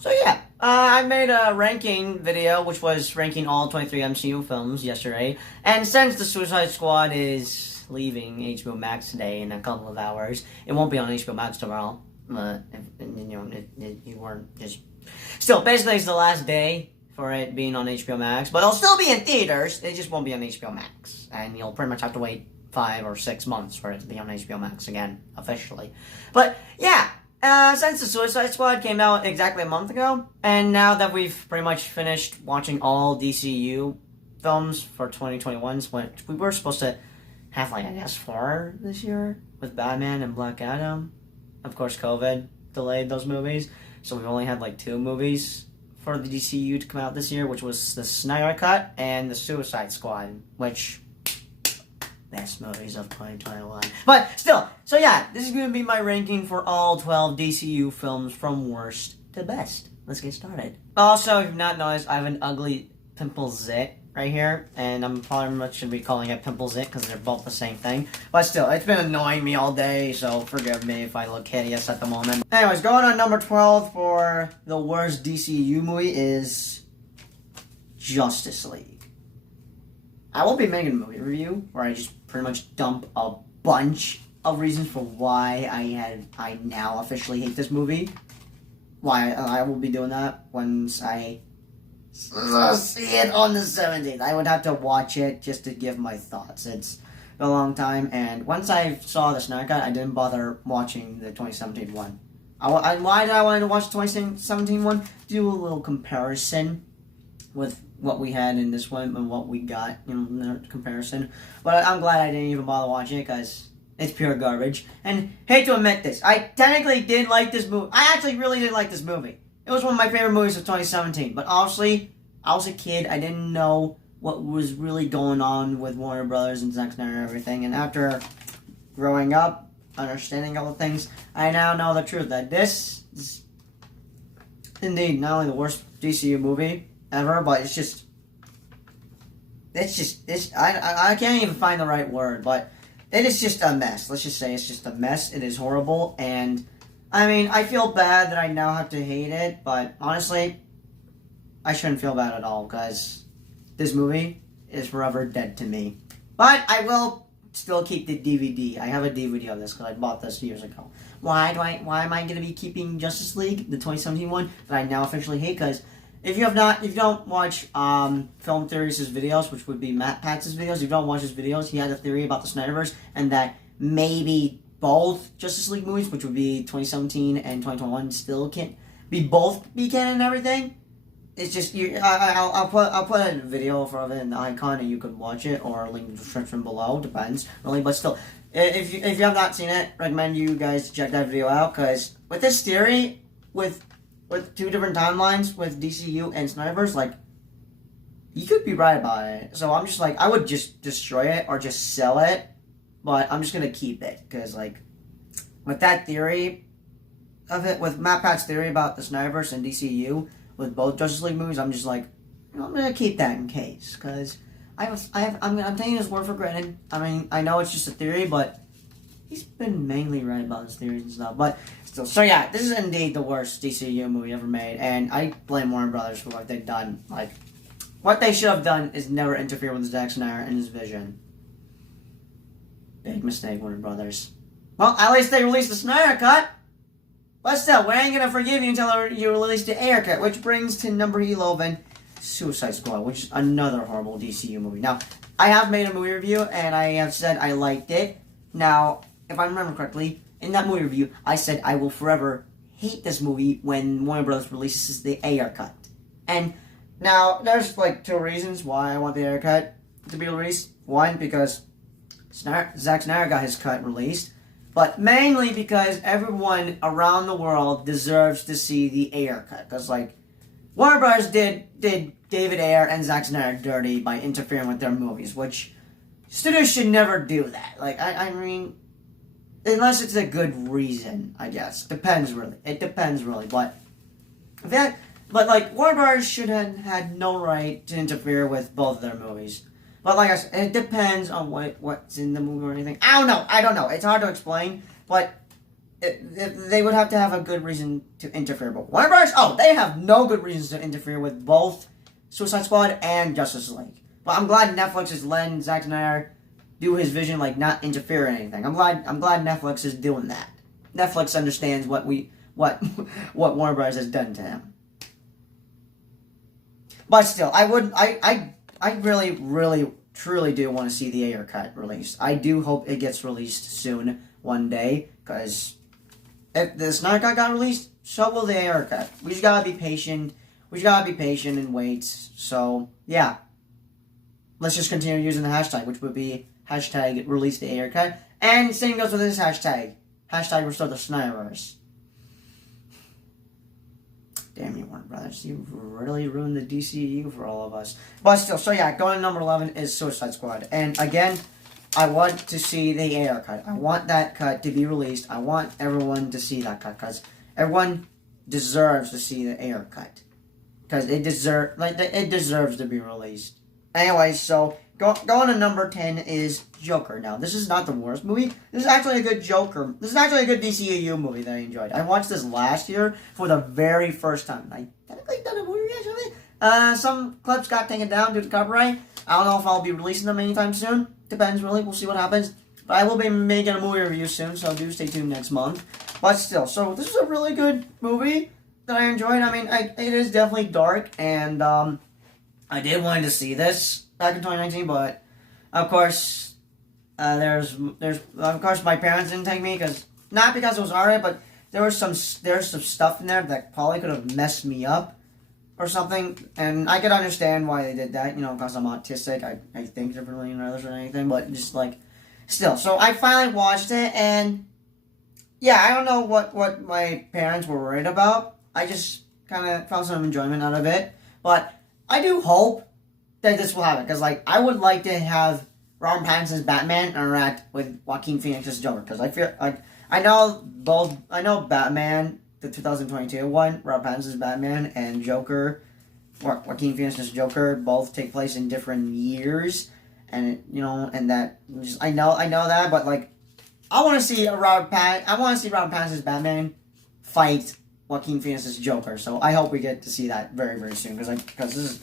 So yeah, I made a ranking video, which was ranking all 23 MCU films yesterday. And since the Suicide Squad is leaving HBOMax today in a couple of hours, it won't be on HBOMax tomorrow. You weren't just... Still, basically it's the last day for it being on HBO Max, but it'll still be in theaters, it just won't be on HBO Max. And you'll pretty much have to wait 5 or 6 months for it to be on HBO Max again, officially. But yeah, since the Suicide Squad came out exactly a month ago, and now that we've pretty much finished watching all DCEU films for 2021, which we were supposed to have, like, I guess 4 this year, with Batman and Black Adam. Of course, COVID delayed those movies, so we've only had, like, 2 movies for the DCEU to come out this year, which was the Snyder Cut and the Suicide Squad, which... best movies of 2021. But still, so yeah, this is going to be my ranking for all 12 DCU films from worst to best. Let's get started. Also, if you've not noticed, I have an ugly pimple zit right here, and I'm probably much should be calling it pimple zit because they're both the same thing. But still, it's been annoying me all day, so forgive me if I look hideous at the moment. Anyways, going on number 12 for the worst DCU movie is Justice League. I will be making a movie review where I just pretty much dump a bunch of reasons for why I now officially hate this movie. Why I will be doing that once I see it on the 17th. I would have to watch it just to give my thoughts. It's been a long time, and once I saw the Snyder Cut, I didn't bother watching the 2017 one. Why did I want to watch the 2017 one? Do a little comparison with what we had in this one and what we got, in the comparison. But I'm glad I didn't even bother watching it, because it's pure garbage. And hate to admit this, I technically did like this movie. I actually really did like this movie. It was one of my favorite movies of 2017. But honestly, I was a kid. I didn't know what was really going on with Warner Brothers and Zack Snyder and everything. And after growing up, understanding all the things, I now know the truth that this is indeed not only the worst DCU movie ever, but I can't even find the right word, but it is just a mess. Let's just say it's just a mess. It is horrible, and I mean, I feel bad that I now have to hate it, but honestly, I shouldn't feel bad at all, because this movie is forever dead to me. But I will still keep the DVD. I have a DVD of this, because I bought this years ago. Why am I going to be keeping Justice League, the 2017 one, that I now officially hate? Because if you don't watch Film Theories' videos, which would be Matt Pat's videos, if you don't watch his videos, he had a theory about the Snyderverse, and that maybe both Justice League movies, which would be 2017 and 2021, still can't be canon and everything. It's just I'll put a video of it in the icon, and you could watch it, or link in the description below. Depends, really, but still, if you have not seen it, recommend you guys check that video out, because with this theory, with 2 different timelines with DCU and Snyderverse, like, you could be right about it. So I'm just like, I would just destroy it or just sell it, but I'm just gonna keep it, because, like, with that theory of it, with Matt Pat's theory about the Snyderverse and DCU with both Justice League movies, I'm just like, I'm gonna keep that in case, because I'm taking his word for granted. I mean, I know it's just a theory, but he's been mainly right about his theories and stuff, but still. So yeah, this is indeed the worst DCU movie ever made, and I blame Warner Brothers for what they've done. Like, what they should have done is never interfere with Zack Snyder and his vision. Big mistake, Warner Brothers. Well, at least they released the Snyder Cut. But still, we ain't gonna forgive you until you release the Ayer Cut, which brings to number 11, Suicide Squad, which is another horrible DCU movie. Now, I have made a movie review, and I have said I liked it. Now, if I remember correctly, in that movie review, I said I will forever hate this movie when Warner Bros. Releases the Ayer Cut. And now, there's like 2 reasons why I want the Ayer Cut to be released. One, because Zack Snyder got his cut released, but mainly because everyone around the world deserves to see the Ayer Cut. Because, like, Warner Bros. did David Ayer and Zack Snyder dirty by interfering with their movies, which studios should never do that. Like, I mean, unless it's a good reason, I guess. Depends, really. It depends, really. But like, Warner Bros. Should have had no right to interfere with both of their movies. But like I said, it depends on what's in the movie or anything. I don't know. It's hard to explain. But they would have to have a good reason to interfere. But Warner Bros., they have no good reasons to interfere with both Suicide Squad and Justice League. But I'm glad Netflix is letting Zack Snyder do his vision, like not interfere in anything. I'm glad Netflix is doing that. Netflix understands what Warner Bros. Has done to him. But still, I really, really, truly do want to see the Ayer cut released. I do hope it gets released soon, one day, because if the Snyder cut got released, so will the Ayer cut. We just gotta be patient. We just gotta be patient and wait. So, yeah. Let's just continue using the hashtag, which would be hashtag release the Ayer cut. And same goes with this hashtag. Hashtag restore the Snyderverse. Damn you, Warner Brothers. You really ruined the DCEU for all of us. But still, so yeah, going to number 11 is Suicide Squad. And again, I want to see the Ayer cut. I want that cut to be released. I want everyone to see that cut, because everyone deserves to see the Ayer cut. Because it deserves to be released. Anyway, so going to number 10 is Joker. Now, this is not the worst movie. This is actually a good Joker. This is actually a good DCEU movie that I enjoyed. I watched this last year for the very first time. I technically done a movie reaction of it. Some clips got taken down due to copyright. I don't know if I'll be releasing them anytime soon. Depends, really. We'll see what happens. But I will be making a movie review soon, so do stay tuned next month. But still, so this is a really good movie that I enjoyed. I mean, it is definitely dark, and I did want to see this back in 2019, but of course, there's my parents didn't take me, not because it was alright, but there's some stuff in there that probably could have messed me up or something, and I could understand why they did that, because I'm autistic. I think differently than others or anything, but just like, still. So I finally watched it, and yeah, I don't know what my parents were worried about. I just kind of found some enjoyment out of it, but I do hope that this will happen, because like, I would like to have Robert Pattinson's Batman interact with Joaquin Phoenix's Joker, because I feel like I know Batman, the 2022 one, Robert Pattinson's Batman, and Joker, Joaquin Phoenix's Joker, both take place in different years, and and that just I know that, but like, I want to see Robert Pattinson's Batman fight Joaquin Phoenix's Joker, so I hope we get to see that very, very soon, because this is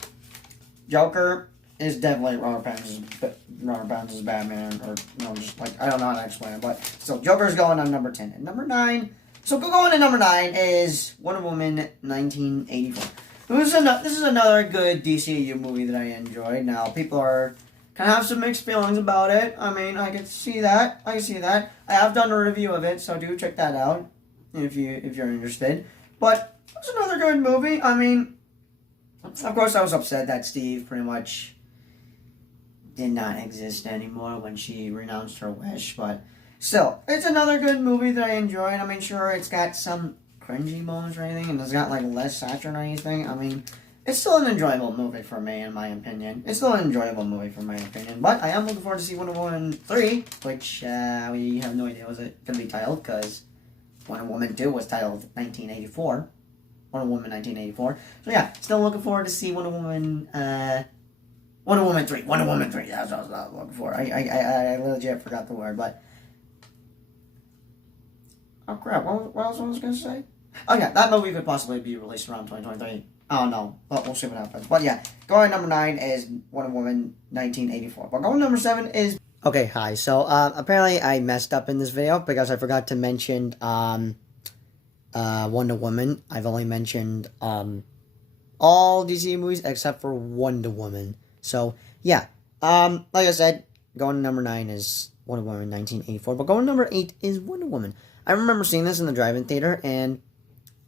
Joker is definitely Robert Pattinson's Batman, or just like, I don't know how to explain it, but still, Joker's going on number 10. And number 9, so going to number 9 is Wonder Woman 1984. This is another good DCEU movie that I enjoyed. Now, people are kind of have some mixed feelings about it. I mean, I can see that. I have done a review of it, so do check that out if you're interested. But it's another good movie. I mean, of course, I was upset that Steve pretty much did not exist anymore when she renounced her wish, but still, it's another good movie that I enjoyed. I mean, sure, it's got some cringy moments or anything, and it's got like less satire or anything. I mean, it's still an enjoyable movie for me, in my opinion. But I am looking forward to see Wonder Woman 3, which we have no idea was it going to be titled, because Wonder Woman 2 was titled 1984. Wonder Woman 1984. So yeah, still looking forward to see Wonder Woman 3. Wonder Woman 3. That's what I was looking for. I legit forgot the word, but oh crap, what else was I going to say? Oh yeah, that movie could possibly be released around 2023. I don't know, but we'll see what happens. But yeah, going number 9 is Wonder Woman 1984. But going number 7 is... Okay, hi. So, apparently I messed up in this video because I forgot to mention, Wonder Woman. I've only mentioned, all DC movies except for Wonder Woman. So, yeah. Like I said, going to number 9 is Wonder Woman 1984. But going to number 8 is Wonder Woman. I remember seeing this in the drive-in theater, and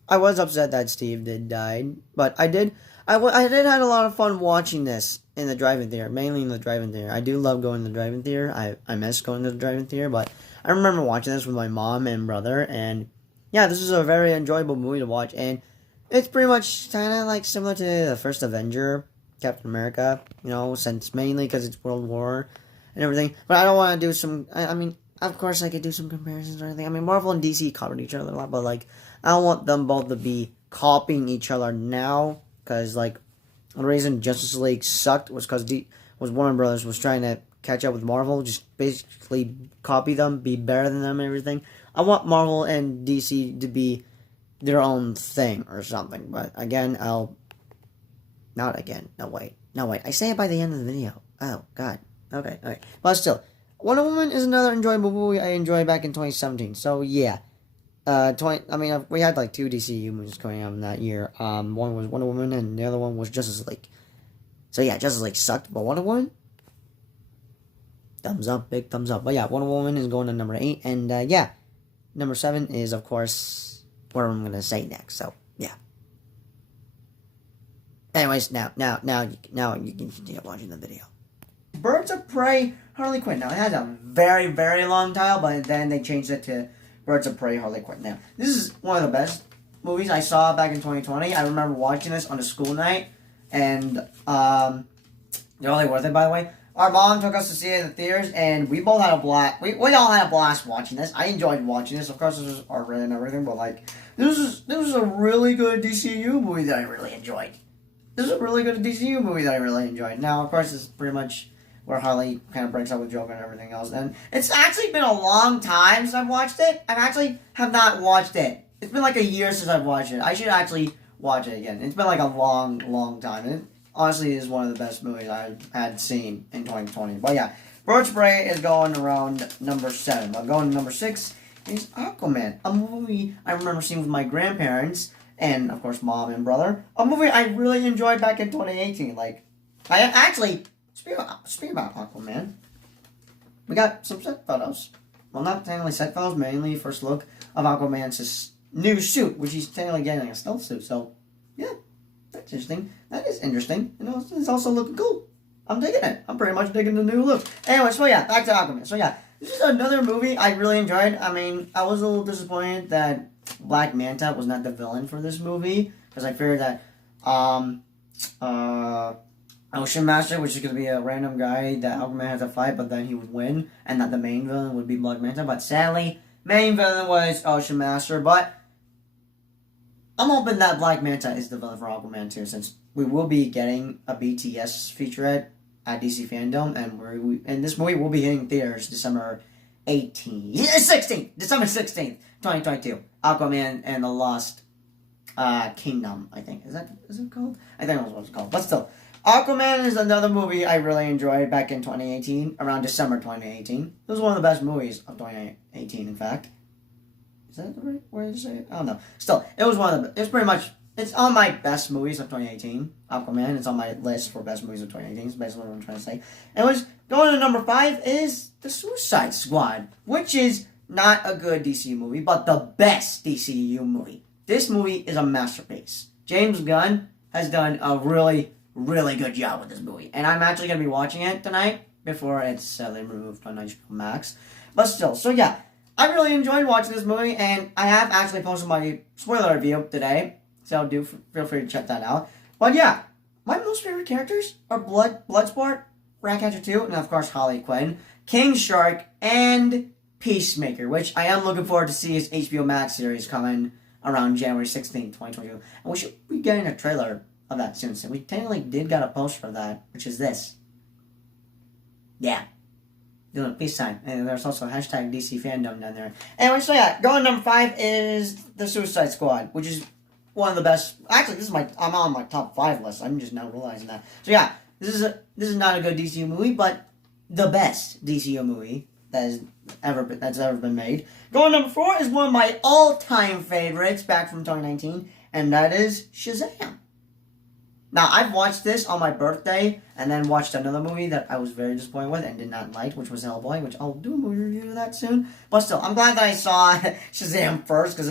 I was upset that Steve did die. But I did have a lot of fun watching this in the drive-in theater, mainly in the drive-in theater. I do love going to the drive-in theater. I miss going to the drive-in theater, but I remember watching this with my mom and brother, and yeah, this is a very enjoyable movie to watch, and it's pretty much kind of like similar to the first Avenger, Captain America, since mainly because it's World War and everything. But I don't want to do some, I mean, of course I could do some comparisons or anything. I mean, Marvel and DC copied each other a lot, but like, I don't want them both to be copying each other now, because like, the reason Justice League sucked was because Warner Brothers was trying to catch up with Marvel, just basically copy them, be better than them and everything. I want Marvel and DC to be their own thing or something. But again, not again. No, wait. I say it by the end of the video. Oh, God. Okay. But still, Wonder Woman is another enjoyable movie I enjoyed back in 2017. So, yeah. We had like 2 DCEU movies coming out in that year. One was Wonder Woman, and the other one was Justice League. So, yeah, Justice League sucked, but Wonder Woman, thumbs up, big thumbs up. But, yeah, Wonder Woman is going to number 8, and, yeah, number 7 is, of course, what I'm going to say next. So, yeah. Anyways, now you can continue watching the video. Birds of Prey, Harley Quinn. Now, it has a very, very long title, but then they changed it to Birds of Prey, Harley Quinn. Now, this is one of the best movies I saw back in 2020. I remember watching this on a school night, and they're really worth it, by the way. Our mom took us to see it in the theaters, and we both had a blast. We all had a blast watching this. I enjoyed watching this. Of course, this was R-rated and everything, but like this was a really good DCU movie that I really enjoyed. This is a really good DCU movie that I really enjoyed. Now, of course, it's pretty much where Harley kind of breaks up with Joker and everything else. And it's actually been a long time since I've watched it. I actually have not watched it. It's been like a year since I've watched it. I should actually watch it again. It's been like a long, long time. And it honestly is one of the best movies I've had seen in 2020. But yeah, Birds of Prey is going around number 7. But going to number 6 is Aquaman. A movie I remember seeing with my grandparents and, of course, mom and brother. A movie I really enjoyed back in 2018. Like, I actually... Speaking about Aquaman, we got some set photos. Well, not technically set photos, mainly first look of Aquaman's new suit, which he's technically getting a stealth suit. So, yeah, that's interesting. That is interesting. You know, it's also looking cool. I'm digging it. I'm pretty much digging the new look. Anyway, so yeah, back to Aquaman. So yeah, this is another movie I really enjoyed. I mean, I was a little disappointed that Black Manta was not the villain for this movie, because I figured that, Ocean Master, which is going to be a random guy that Aquaman has to fight, but then he would win, and that the main villain would be Black Manta. But sadly, main villain was Ocean Master. But I'm hoping that Black Manta is the villain for Aquaman too, since we will be getting a BTS featurette at DC Fandom, and this movie will be hitting theaters December 16th, 2022. Aquaman and the Lost Kingdom, I think. Is it called? I think that's what it's called. But still. Aquaman is another movie I really enjoyed back in 2018, around December 2018. It was one of the best movies of 2018, in fact. Is that the right way to say it? I don't know. Still, it was it's on my best movies of 2018. Aquaman, it's on my list for best movies of 2018, is basically what I'm trying to say. Anyways, going to number 5 is The Suicide Squad, which is not a good DCU movie, but the best DCU movie. This movie is a masterpiece. James Gunn has done a really good job with this movie. And I'm actually going to be watching it tonight before it's sadly removed on HBOMax. But still, so yeah, I really enjoyed watching this movie, and I have actually posted my spoiler review today, so feel free to check that out. But yeah, my most favorite characters are Bloodsport, Ratcatcher 2, and of course Harley Quinn, King Shark, and Peacemaker, which I am looking forward to see his HBOMax series coming around January 16th, 2022. And we should be getting a trailer of that soon. So we technically did got a post for that, which is this. Yeah. Doing a peace sign. And there's also hashtag DC Fandom down there. Anyway, so yeah, going number 5 is The Suicide Squad, which is one of the best. Actually, I'm on my top 5 list. I'm just now realizing that. So yeah, this is not a good DCU movie, but the best DCU movie that's ever been made. Going number 4 is one of my all-time favorites back from 2019, and that is Shazam. Now, I've watched this on my birthday, and then watched another movie that I was very disappointed with and did not like, which was Hellboy, which I'll do a movie review of that soon. But still, I'm glad that I saw Shazam first, because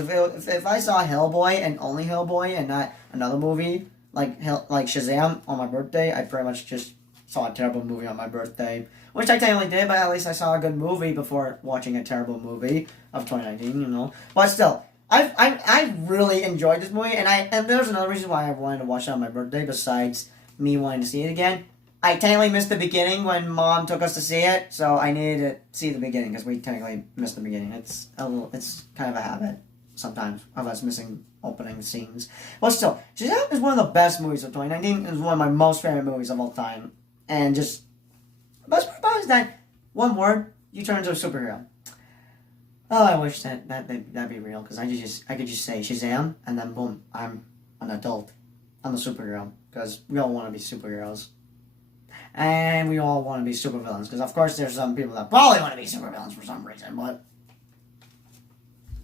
if I saw Hellboy and only Hellboy and not another movie like Shazam on my birthday, I pretty much just saw a terrible movie on my birthday, which I technically did, but at least I saw a good movie before watching a terrible movie of 2019, you know. But still, I really enjoyed this movie, and there's another reason why I wanted to watch it on my birthday besides me wanting to see it again. I technically missed the beginning when Mom took us to see it, so I needed to see the beginning because we technically missed the beginning. It's kind of a habit sometimes of us missing opening scenes. But still, Shazam is one of the best movies of 2019. It was one of my most favorite movies of all time, and just the best part about it is that one word, you turn into a superhero. Oh, I wish that'd be real, because I could just say Shazam, and then boom, I'm an adult. I'm a superhero, because we all want to be superheroes. And we all want to be supervillains, because of course there's some people that probably want to be supervillains for some reason, but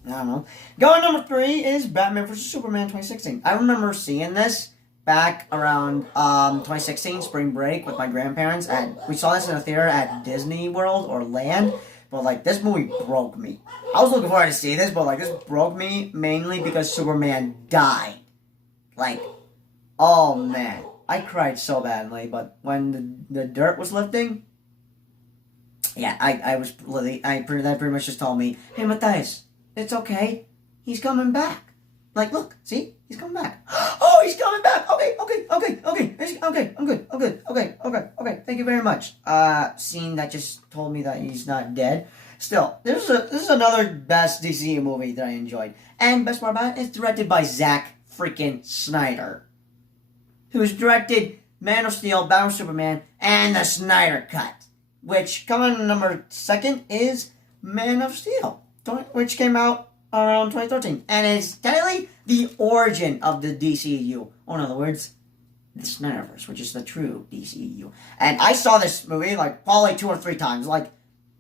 I don't know. Going number 3 is Batman vs. Superman 2016. I remember seeing this back around 2016, spring break, with my grandparents. We saw this in a theater at Disney World or Land, but like, this movie broke me. I was looking forward to see this, but like, this broke me mainly because Superman died. Like, oh man. I cried so badly, but when the dirt was lifting, yeah, that pretty much just told me, hey, Matthias, it's okay. He's coming back. Like, look, see? He's coming back. Oh, he's coming back. Okay. I'm good. Okay. Thank you very much. Scene that just told me that he's not dead. Still, this is another best DCEU movie that I enjoyed. And best part about it, it's directed by Zack freaking Snyder, who's directed Man of Steel, Batman Superman, and the Snyder Cut. Which, coming in number 2 is Man of Steel, which came out around 2013. And is technically the origin of the DCEU. Or in other words, the Snyderverse, which is the true DCEU. And I saw this movie, like, probably 2 or 3 times. Like,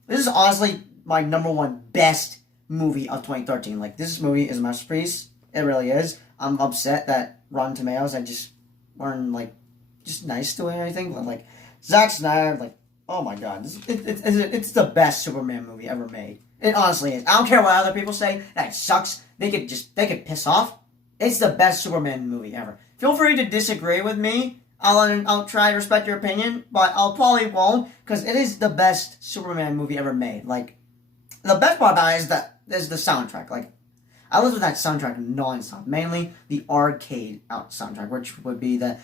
this is honestly my number 1 best movie of 2013. Like, this movie is a masterpiece. It really is. I'm upset that Rotten Tomatoes, I just weren't, like, just nice to it or anything. But, like, Zack Snyder, like, oh my god. It's the best Superman movie ever made. It honestly is. I don't care what other people say. That sucks. They could piss off. It's the best Superman movie ever. Feel free to disagree with me. I'll try to respect your opinion, but I'll probably won't, because it is the best Superman movie ever made. Like, the best part about it is the soundtrack. Like, I listen to that soundtrack non-stop. Mainly the arcade out soundtrack, which would be the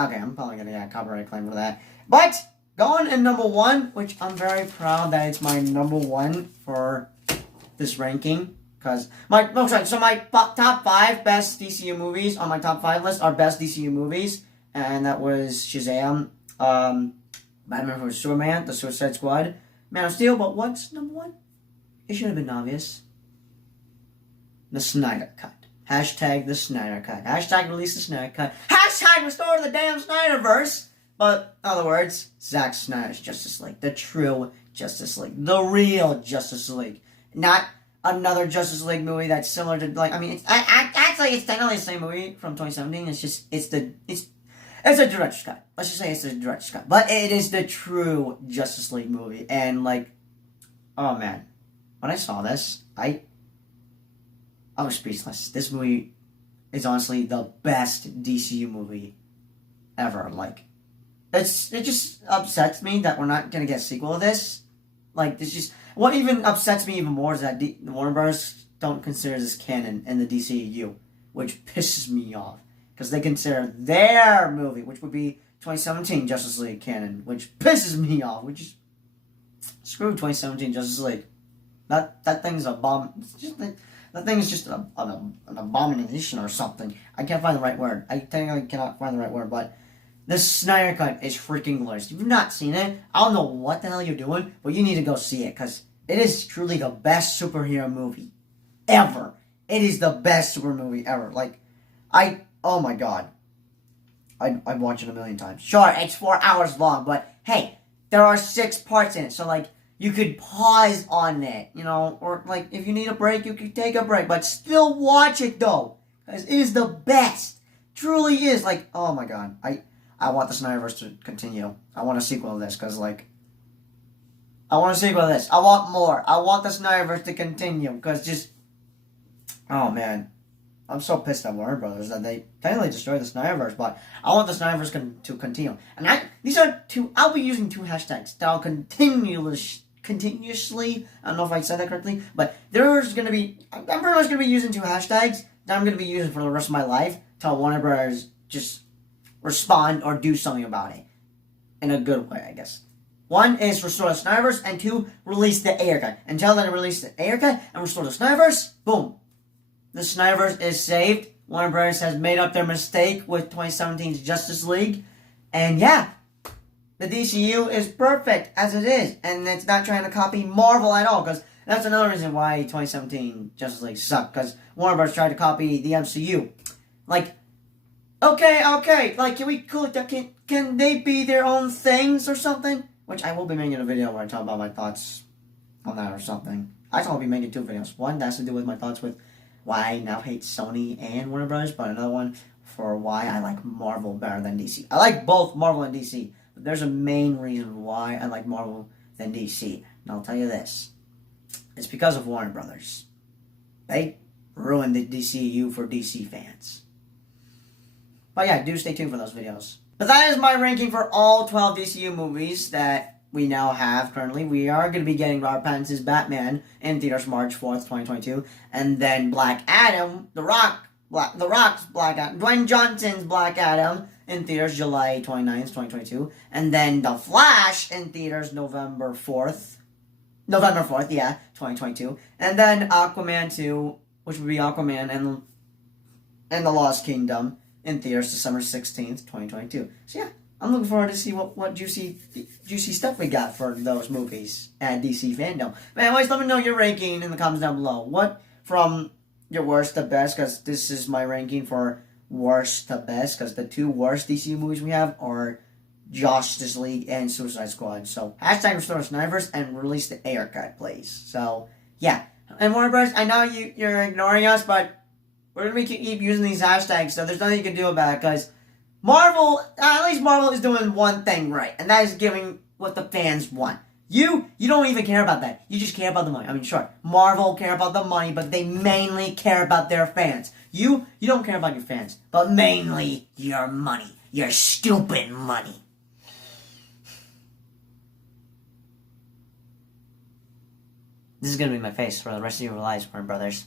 okay, I'm probably gonna get a copyright claim for that. But going in number 1, which I'm very proud that it's my number 1 for this ranking, because my top 5 best DCU movies on my top 5 list are best DCU movies, and that was Shazam, Batman vs. Superman, The Suicide Squad, Man of Steel. But what's number 1? It should have been obvious. The Snyder Cut. Hashtag the Snyder Cut. Hashtag release the Snyder Cut. Hashtag restore the damn Snyderverse. But, in other words, Zack Snyder's Justice League. The true Justice League. The real Justice League. Not another Justice League movie that's similar to, like, I mean, actually, it's technically the same movie from 2017. It's just, it's a director's cut. Let's just say it's a director's cut. But it is the true Justice League movie. And, like, oh, man. When I saw this, I was speechless. This movie is honestly the best DCU movie ever. Like, it just upsets me that we're not gonna get a sequel of this. Like, this just, what even upsets me even more is that the Warner Bros. Don't consider this canon in the DCEU, which pisses me off, because they consider their movie, which would be 2017 Justice League canon, which pisses me off. Which is, screw 2017 Justice League. That thing's a bomb. It's just that thing is just an abomination or something. I can't find the right word. I technically cannot find the right word, but the Snyder Cut is freaking glorious. If you've not seen it, I don't know what the hell you're doing, but you need to go see it, because it is truly the best superhero movie ever. It is the best super movie ever. Like, oh my god. I'd watch it a million times. Sure, it's 4 hours long, but hey, there are 6 parts in it, so like, you could pause on it, you know, or like, if you need a break, you could take a break, but still watch it though, because it is the best. Truly is. Like, oh my god, I want the Snyderverse to continue. I want a sequel to this, because like, I want a sequel to this. I want more. I want the Snyderverse to continue, because just, oh man, I'm so pissed at Warner Brothers that they technically destroyed the Snyderverse, but I want the Snyderverse to continue. And I'll be using 2 hashtags that I'll continuously, I don't know if I said that correctly, but I'm pretty much going to be using 2 hashtags that I'm going to be using for the rest of my life till Warner Brothers just respond or do something about it. In a good way, I guess. 1 is restore the Snyderverse, and 2, release the Ayer Cut. Until then, release the Ayer Cut and restore the Snyderverse, boom. The Snyderverse is saved Warner Bros. Has made up their mistake with 2017's Justice League. And yeah, the DCEU is perfect as it is. And it's not trying to copy Marvel at all. Because that's another reason why 2017 Justice League sucked. Because Warner Bros. Tried to copy the MCU. Like, okay. Like, can they be their own things or something? Which I will be making a video where I talk about my thoughts on that or something. Actually, I'll be making 2 videos. One that has to do with my thoughts with why I now hate Sony and Warner Bros. But another one for why I like Marvel better than DC. I like both Marvel and DC. But there's a main reason why I like Marvel than DC. And I'll tell you this. It's because of Warner Brothers. They ruined the DCEU for DC fans. But yeah, do stay tuned for those videos. But that is my ranking for all 12 DCU movies that we now have currently. We are going to be getting Robert Pattinson's Batman in theaters March 4th, 2022. And then Black Adam, The Rock's Black Adam, Dwayne Johnson's Black Adam in theaters July 29th, 2022. And then The Flash in theaters November 4th, 2022. And then Aquaman 2, which would be Aquaman and the Lost Kingdom in theaters December 16th, 2022. So yeah, I'm looking forward to see what juicy stuff we got for those movies at DC Fandom. But anyways, let me know your ranking in the comments down below. What from your worst to best, because this is my ranking for worst to best, because the 2 worst DCU movies we have are Justice League and Suicide Squad. So hashtag restore Snyderverse and release the Ayer cut, please. So yeah, and Warner Bros. I know you're ignoring us, but we're going to keep using these hashtags, so there's nothing you can do about it, because Marvel, at least Marvel is doing one thing right, and that is giving what the fans want. You don't even care about that. You just care about the money. I mean, sure, Marvel care about the money, but they mainly care about their fans. You don't care about your fans, but mainly your money. Your stupid money. This is going to be my face for the rest of your lives, Warner Brothers.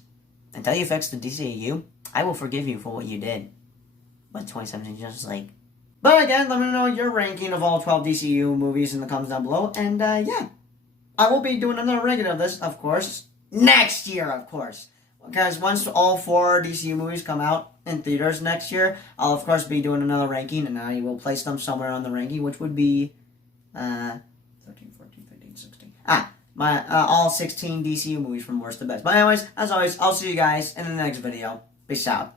Until you fix the DCEU, I will forgive you for what you did. But 2017 Justice League. But again, let me know your ranking of all 12 DCEU movies in the comments down below. And yeah, I will be doing another ranking of this, of course, next year, of course. Because once all 4 DCEU movies come out in theaters next year, I'll of course be doing another ranking, and I will place them somewhere on the ranking, which would be 13, 14, 15, 16. My all 16 DCU movies from worst to best. But anyways, as always, I'll see you guys in the next video. Peace out.